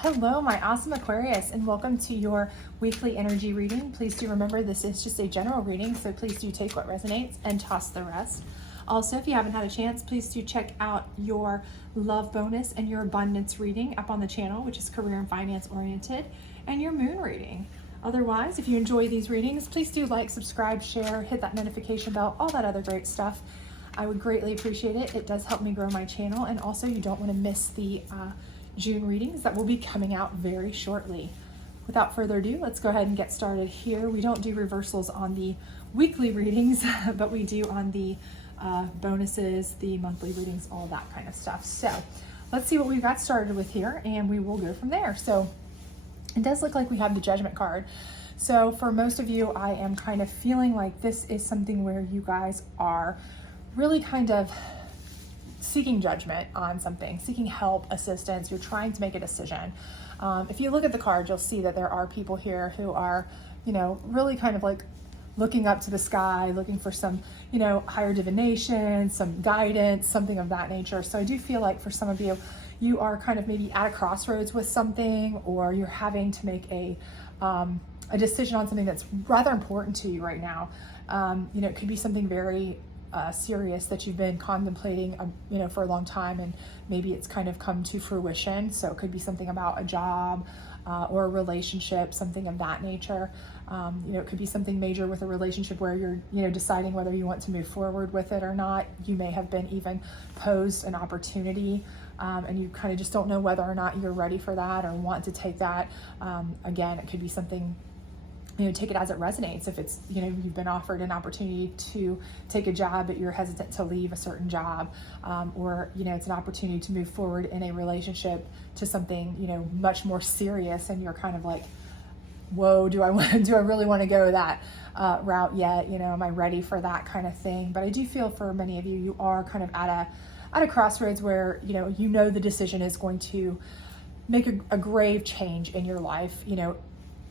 Hello, my awesome Aquarius, and welcome to your weekly energy reading. Please do remember this is just a general reading, so please do take what resonates and toss the rest. Also, if you haven't had a chance, please do check out your love bonus and your abundance reading up on the channel, which is career and finance oriented, and your moon reading. Otherwise, if you enjoy these readings, please do like, subscribe, share, hit that notification bell, all that other great stuff. I would greatly appreciate it. It does help me grow my channel, and also you don't want to miss the June readings that will be coming out very shortly. Without further ado, let's go ahead and get started here. We don't do reversals on the weekly readings, but we do on the bonuses, the monthly readings, all that kind of stuff. So let's see what we've got started with here, and we will go from there. So it does look like we have the Judgment card. So for most of you, I am kind of feeling like this is something where you guys are really kind of seeking judgment on something, seeking help, assistance. You're trying to make a decision. If you look at the card, you'll see that there are people here who are, really kind of like looking up to the sky, looking for some, higher divination, some guidance, something of that nature. So I do feel like for some of you, you are kind of maybe at a crossroads with something, or you're having to make a decision on something that's rather important to you right now. It could be something very serious that you've been contemplating, for a long time, and maybe it's kind of come to fruition. So it could be something about a job or a relationship, something of that nature. It could be something major with a relationship where you're, deciding whether you want to move forward with it or not. You may have been even posed an opportunity, and you kind of just don't know whether or not you're ready for that or want to take that. Again, it could be something, take it as it resonates. If it's, you've been offered an opportunity to take a job, but you're hesitant to leave a certain job, or, it's an opportunity to move forward in a relationship to something, much more serious. And you're kind of like, whoa, do I really want to go that route yet? Am I ready for that kind of thing? But I do feel for many of you, you are kind of at a crossroads where, the decision is going to make a grave change in your life,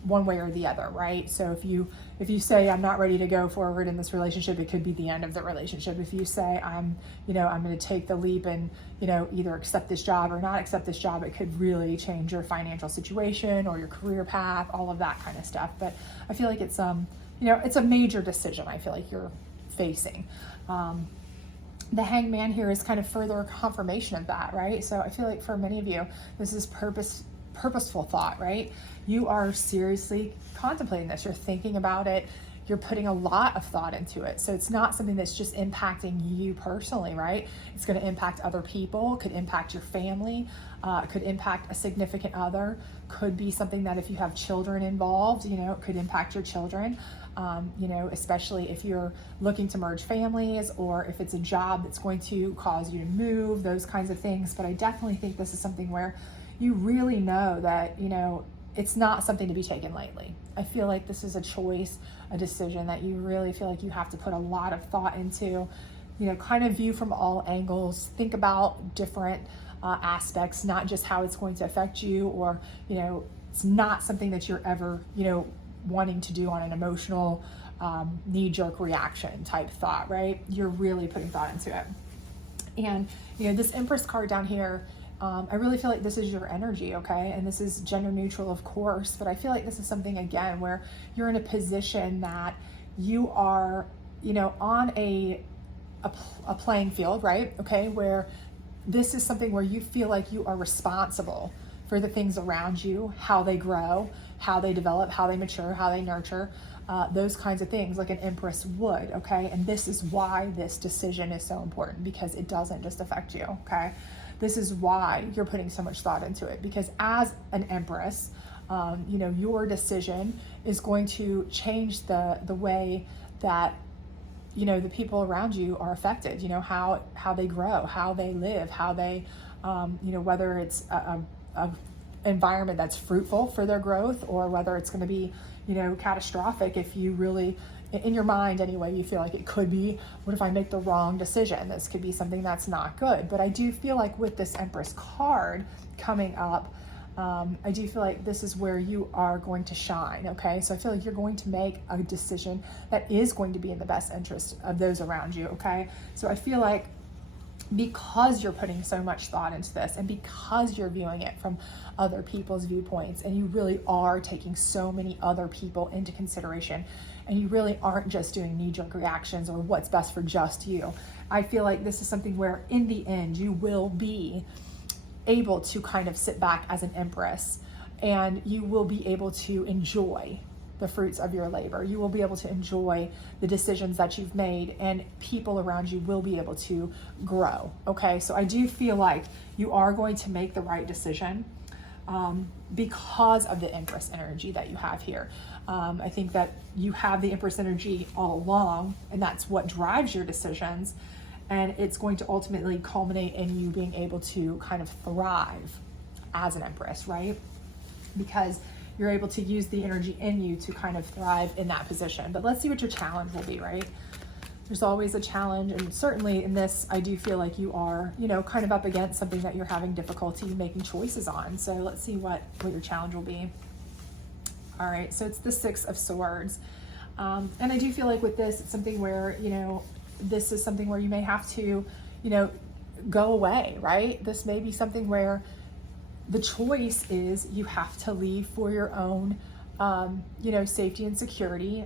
one way or the other, right? So if you say, I'm not ready to go forward in this relationship, it could be the end of the relationship. If you say, I'm going to take the leap and, either accept this job or not accept this job, it could really change your financial situation or your career path, all of that kind of stuff. But I feel like it's, it's a major decision I feel like you're facing. The Hangman here is kind of further confirmation of that, right? So I feel like for many of you, this is purposeful thought, right? You are seriously contemplating this. You're thinking about it. You're putting a lot of thought into it. So it's not something that's just impacting you personally, right? It's going to impact other people, could impact your family, could impact a significant other, could be something that if you have children involved, it could impact your children, especially if you're looking to merge families, or if it's a job that's going to cause you to move, those kinds of things. But I definitely think this is something where you really know that, it's not something to be taken lightly. I feel like this is a choice, a decision that you really feel like you have to put a lot of thought into, kind of view from all angles, think about different aspects, not just how it's going to affect you, or, it's not something that you're ever, wanting to do on an emotional knee-jerk reaction type thought, right? You're really putting thought into it. And, this Empress card down here, I really feel like this is your energy, okay? And this is gender neutral, of course, but I feel like this is something, again, where you're in a position that you are, on a playing field, right? Okay, where this is something where you feel like you are responsible for the things around you, how they grow, how they develop, how they mature, how they nurture, those kinds of things, like an Empress would, okay? And this is why this decision is so important, because it doesn't just affect you, okay? This is why you're putting so much thought into it, because as an Empress, your decision is going to change the way that, the people around you are affected, how they grow, how they live, how they, whether it's a environment that's fruitful for their growth, or whether it's going to be, catastrophic if you really, in your mind anyway, you feel like it could be, what if I make the wrong decision? This could be something that's not good. But I do feel like with this Empress card coming up, I do feel like this is where you are going to shine, okay? So I feel like you're going to make a decision that is going to be in the best interest of those around you, okay? So I feel like because you're putting so much thought into this and because you're viewing it from other people's viewpoints, and you really are taking so many other people into consideration, and you really aren't just doing knee-jerk reactions or what's best for just you. I feel like this is something where in the end you will be able to kind of sit back as an empress, and you will be able to enjoy the fruits of your labor. You will be able to enjoy the decisions that you've made, and people around you will be able to grow. Okay, so I do feel like you are going to make the right decision because of the Empress energy that you have here. I think that you have the Empress energy all along, and that's what drives your decisions. And it's going to ultimately culminate in you being able to kind of thrive as an Empress, right? Because you're able to use the energy in you to kind of thrive in that position. But let's see what your challenge will be, right? There's always a challenge, and certainly in this, I do feel like you are, kind of up against something that you're having difficulty making choices on. So let's see what your challenge will be. All right, so it's the Six of Swords. And I do feel like with this, it's something where, this is something where you may have to, go away, right? This may be something where the choice is you have to leave for your own, safety and security.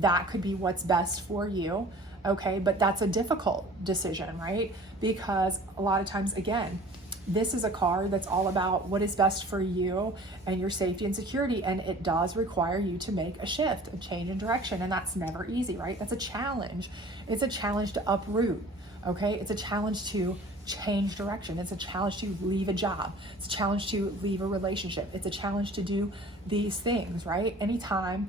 That could be what's best for you, okay? But that's a difficult decision, right? Because a lot of times, again, this is a card that's all about what is best for you and your safety and security, and it does require you to make a shift, a change in direction, and that's never easy, right? That's a challenge. It's a challenge to uproot, okay? It's a challenge to change direction. It's a challenge to leave a job. It's a challenge to leave a relationship. It's a challenge to do these things, right? Anytime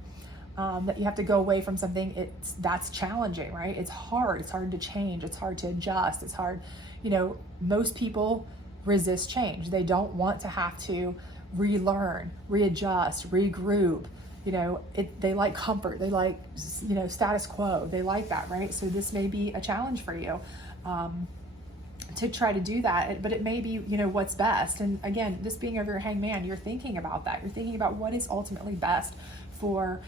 that you have to go away from something, that's challenging, right? It's hard. It's hard to change. It's hard to adjust. It's hard. Most people resist change. They don't want to have to relearn, readjust, regroup. They like comfort. They like, status quo. They like that, right? So this may be a challenge for you to try to do that, but it may be, what's best. And again, this being over your hangman, you're thinking about that. You're thinking about what is ultimately best for,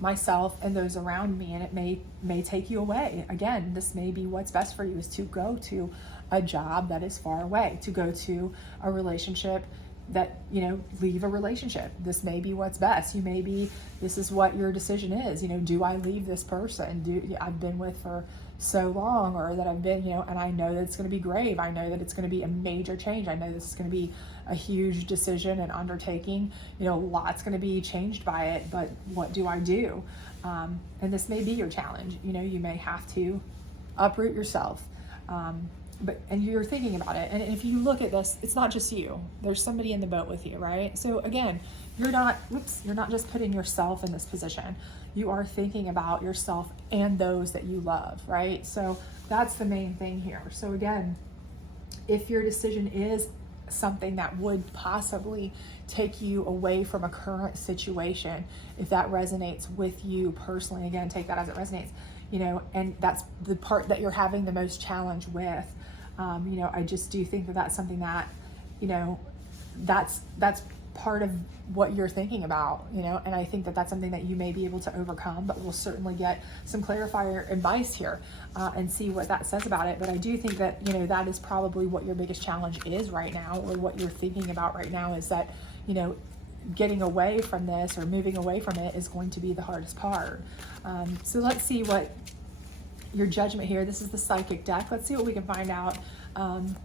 myself and those around me. And it may take you away. Again, this may be what's best for you is to go to a job that is far away, to go to a relationship that, leave a relationship. This may be what's best. This is what your decision is. Do I leave this person I've been with for so long, or that I've been, and I know that it's going to be grave. I know that it's going to be a major change. I know this is going to be a huge decision and undertaking. Lots going to be changed by it, but what do I do? And this may be your challenge. You may have to uproot yourself. And you're thinking about it. And if you look at this, it's not just you. There's somebody in the boat with you, right? So again, you're not just putting yourself in this position. You are thinking about yourself and those that you love, right? So that's the main thing here. So again, if your decision is something that would possibly take you away from a current situation, if that resonates with you personally, again, take that as it resonates, and that's the part that you're having the most challenge with. I just do think that that's something that, that's part of what you're thinking about, and I think that that's something that you may be able to overcome, but we'll certainly get some clarifier advice here and see what that says about it. But I do think that, that is probably what your biggest challenge is right now, or what you're thinking about right now, is that, getting away from this or moving away from it is going to be the hardest part. So let's see what your judgment here. This is the psychic deck. Let's see what we can find out on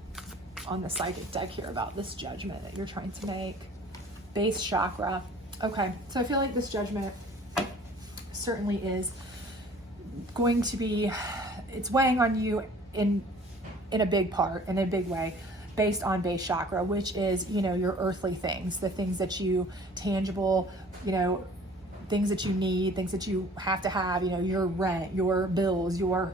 the psychic deck here about this judgment that you're trying to make. Base chakra. Okay, so I feel like this judgment certainly is going to be, it's weighing on you in a big part, in a big way, based on base chakra, which is, your earthly things, the things that you, tangible, things that you need, things that you have to have, your rent, your bills, your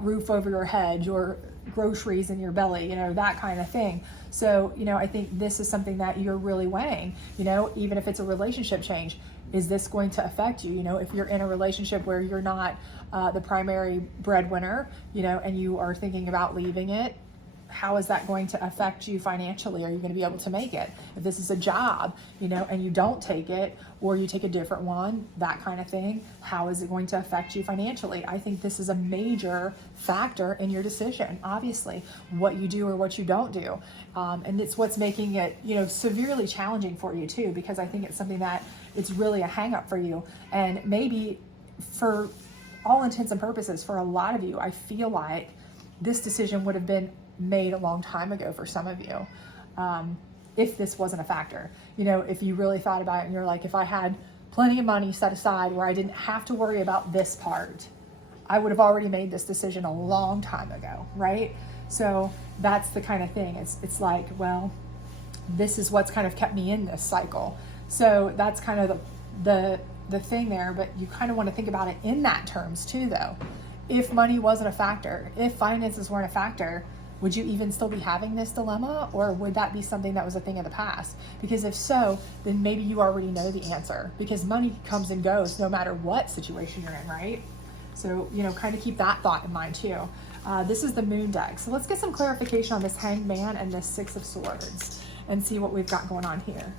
roof over your head, your groceries in your belly, that kind of thing. So, I think this is something that you're really weighing, even if it's a relationship change. Is this going to affect you? If you're in a relationship where you're not the primary breadwinner, and you are thinking about leaving it, how is that going to affect you financially? Are you going to be able to make it? If this is a job, and you don't take it, or you take a different one, that kind of thing, how is it going to affect you financially? I think this is a major factor in your decision, obviously, what you do or what you don't do. And it's what's making it, severely challenging for you too, because I think it's something that it's really a hang up for you. And maybe for all intents and purposes, for a lot of you, I feel like this decision would have been made a long time ago for some of you, if this wasn't a factor. If you really thought about it and you're like, if I had plenty of money set aside where I didn't have to worry about this part, I would have already made this decision a long time ago, right? So that's the kind of thing. It's like, well, this is what's kind of kept me in this cycle. So that's kind of the thing there, but you kind of want to think about it in that terms too, though. If money wasn't a factor, if finances weren't a factor, would you even still be having this dilemma, or would that be something that was a thing of the past? Because if so, then maybe you already know the answer, because money comes and goes no matter what situation you're in, right? So, kind of keep that thought in mind too. This is the Moon deck. So let's get some clarification on this Hanged Man and this Six of Swords and see what we've got going on here.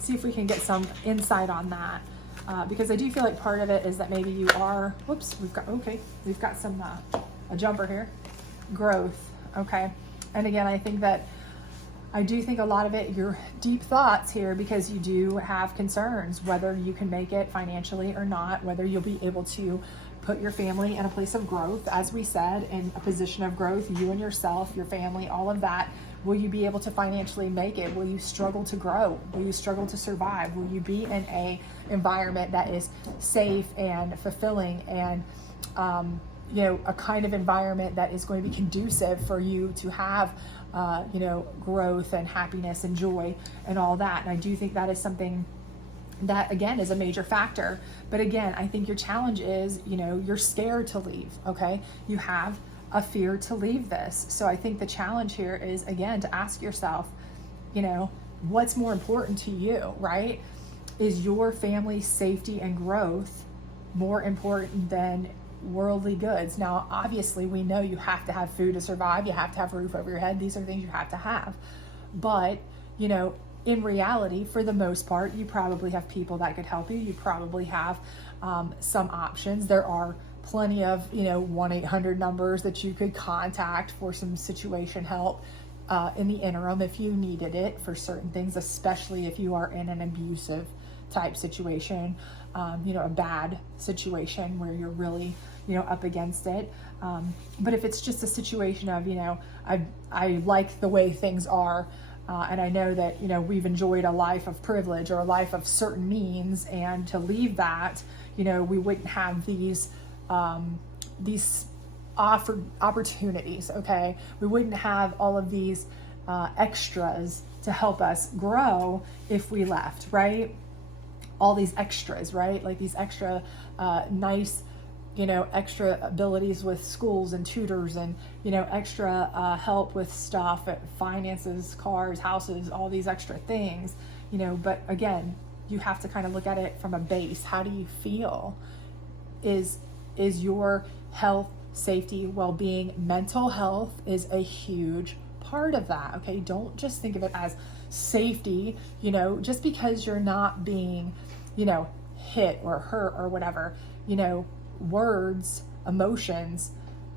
See if we can get some insight on that. Because I do feel like part of it is that maybe you are, we've got some, a jumper here. Growth, okay? And again, I do think a lot of it, your deep thoughts here, because you do have concerns whether you can make it financially or not, whether you'll be able to put your family in a place of growth, as we said, in a position of growth, you and yourself, your family, all of that. Will you be able to financially make it? Will you struggle to grow? Will you struggle to survive? Will you be in a environment that is safe and fulfilling and, a kind of environment that is going to be conducive for you to have, growth and happiness and joy and all that. And I do think that is something that, again, is a major factor. But again, I think your challenge is, you're scared to leave, okay? You have a fear to leave this. So I think the challenge here is, again, to ask yourself, what's more important to you, right? Is your family's safety and growth more important than worldly goods? Now, obviously, we know you have to have food to survive. You have to have a roof over your head. These are things you have to have. But, in reality, for the most part, you probably have people that could help you. You probably have some options. There are plenty of, 1-800 numbers that you could contact for some situation help in the interim if you needed it for certain things, especially if you are in an abusive type situation, a bad situation where you're really, up against it. But if it's just a situation of, I like the way things are, and I know that, we've enjoyed a life of privilege or a life of certain means, and to leave that, we wouldn't have these offered opportunities, okay? We wouldn't have all of these extras to help us grow if we left, right? All these extras, right? Like these extra nice, extra abilities with schools and tutors and, extra help with stuff, finances, cars, houses, all these extra things, but again, you have to kind of look at it from a base. How do you feel? Is your health, safety, well-being, mental health is a huge part of that, okay? Don't just think of it as safety, just because you're not being, hit or hurt or whatever, words, emotions,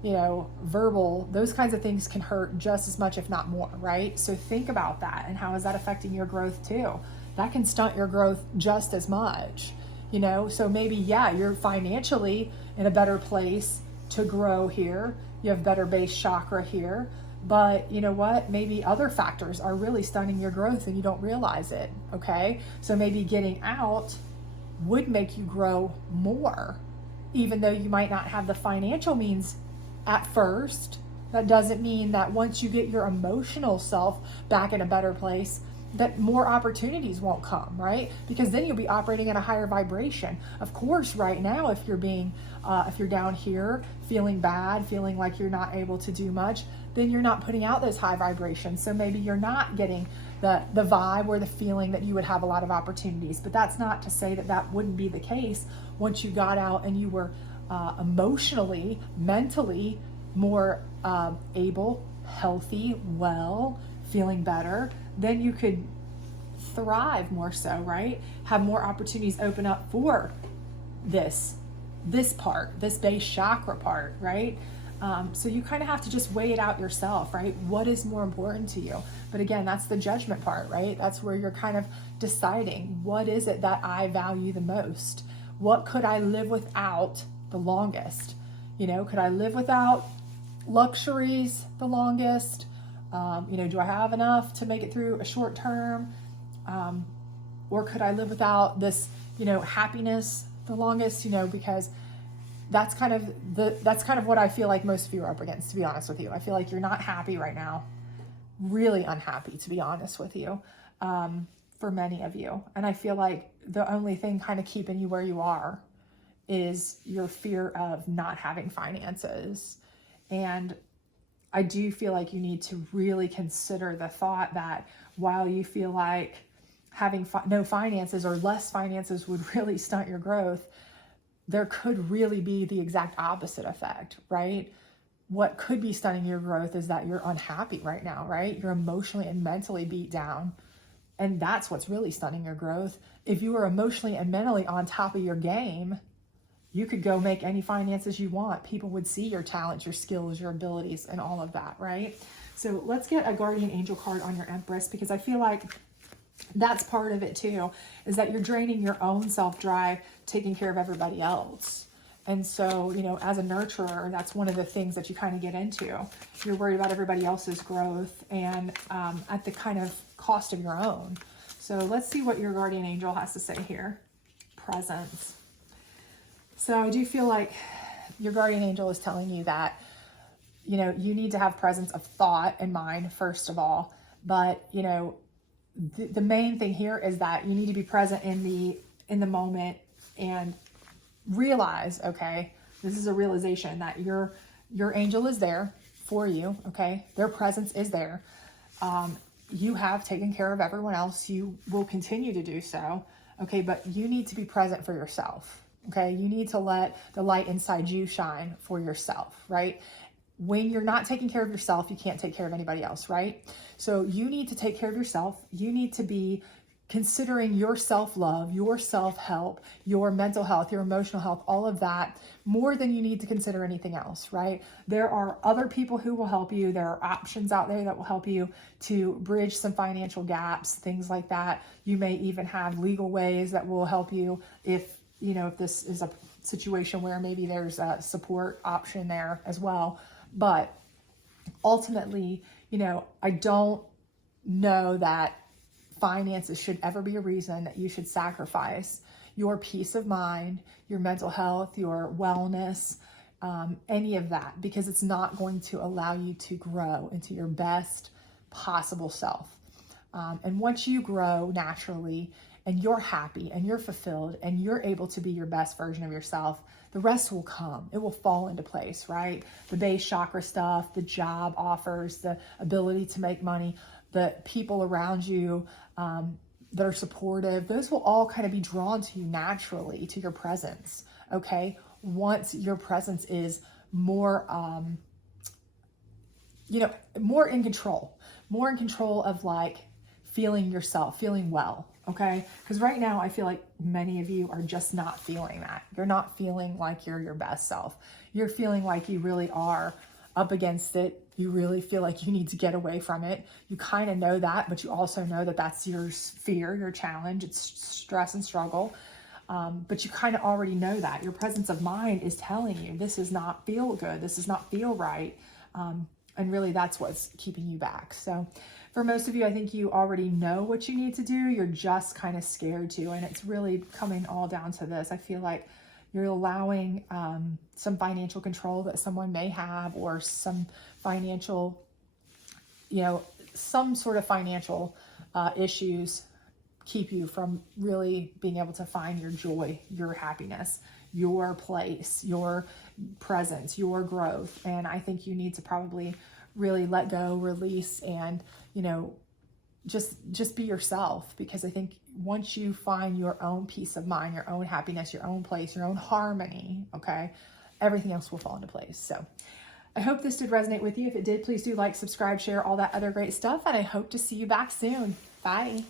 verbal, those kinds of things can hurt just as much, if not more, right? So think about that, and how is that affecting your growth too? That can stunt your growth just as much, so maybe, you're financially in a better place to grow here. You have better base chakra here, but you know what? Maybe other factors are really stunning your growth and you don't realize it, okay? So maybe getting out would make you grow more, even though you might not have the financial means at first. That doesn't mean that once you get your emotional self back in a better place, that more opportunities won't come, right? Because then you'll be operating at a higher vibration. Of course, right now, if you're down here feeling bad, feeling like you're not able to do much, then you're not putting out those high vibrations. So maybe you're not getting the vibe or the feeling that you would have a lot of opportunities. But that's not to say that that wouldn't be the case once you got out and you were emotionally, mentally more able, healthy, well, feeling better, then you could thrive more so, right? Have more opportunities open up for this part, this base chakra part, right? So you kind of have to just weigh it out yourself, right? What is more important to you? But again, that's the judgment part, right? That's where you're kind of deciding, what is it that I value the most? What could I live without the longest? You know, could I live without luxuries the longest? You know, do I have enough to make it through a short term? Or could I live without this, you know, happiness the longest, you know, because that's kind of what I feel like most of you are up against, to be honest with you. I feel like you're not happy right now, really unhappy, to be honest with you, for many of you. And I feel like the only thing kind of keeping you where you are is your fear of not having finances. And I do feel like you need to really consider the thought that while you feel like having no finances or less finances would really stunt your growth, there could really be the exact opposite effect, right? What could be stunting your growth is that you're unhappy right now, right? You're emotionally and mentally beat down. And that's what's really stunning your growth. If you were emotionally and mentally on top of your game, you could go make any finances you want. People would see your talents, your skills, your abilities, and all of that, right? So let's get a guardian angel card on your Empress, because I feel like that's part of it too, is that you're draining your own self-drive, taking care of everybody else. And so, you know, as a nurturer, that's one of the things that you kind of get into. You're worried about everybody else's growth and at the kind of cost of your own. So let's see what your guardian angel has to say here. Presence. So I do feel like your guardian angel is telling you that, you know, you need to have presence of thought and mind, first of all. But, you know, the main thing here is that you need to be present in the moment and realize, okay, this is a realization that your angel is there for you, okay? Their presence is there. You have taken care of everyone else. You will continue to do so, okay? But you need to be present for yourself, okay? You need to let the light inside you shine for yourself, right? When you're not taking care of yourself, you can't take care of anybody else, right? So you need to take care of yourself. You need to be considering your self-love, your self-help, your mental health, your emotional health, all of that, more than you need to consider anything else, right? There are other people who will help you. There are options out there that will help you to bridge some financial gaps, things like that. You may even have legal ways that will help you if, you know, if this is a situation where maybe there's a support option there as well. But ultimately, you know, I don't know that finances should ever be a reason that you should sacrifice your peace of mind, your mental health, your wellness, any of that, because it's not going to allow you to grow into your best possible self. And once you grow naturally and you're happy and you're fulfilled and you're able to be your best version of yourself, the rest will come. It will fall into place, right? The base chakra stuff, the job offers, the ability to make money, the people around you that are supportive, those will all kind of be drawn to you naturally, to your presence, okay? Once your presence is more, you know, more in control of like feeling yourself, feeling well, okay? Because right now I feel like many of you are just not feeling that. You're not feeling like you're your best self. You're feeling like you really are up against it. You really feel like you need to get away from it. You kind of know that, but you also know that that's your fear, your challenge. It's stress and struggle. But you kind of already know that. Your presence of mind is telling you this does not feel good. This does not feel right. And really that's what's keeping you back. So for most of you, I think you already know what you need to do. You're just kind of scared to. And it's really coming all down to this. I feel like you're allowing some financial control that someone may have, or some financial, you know, some sort of financial issues keep you from really being able to find your joy, your happiness, your place, your presence, your growth. And I think you need to probably really let go, release, and, you know, just be yourself, because I think once you find your own peace of mind, your own happiness, your own place, your own harmony, okay, everything else will fall into place. So I hope this did resonate with you. If it did, please do like, subscribe, share, all that other great stuff. And I hope to see you back soon. Bye.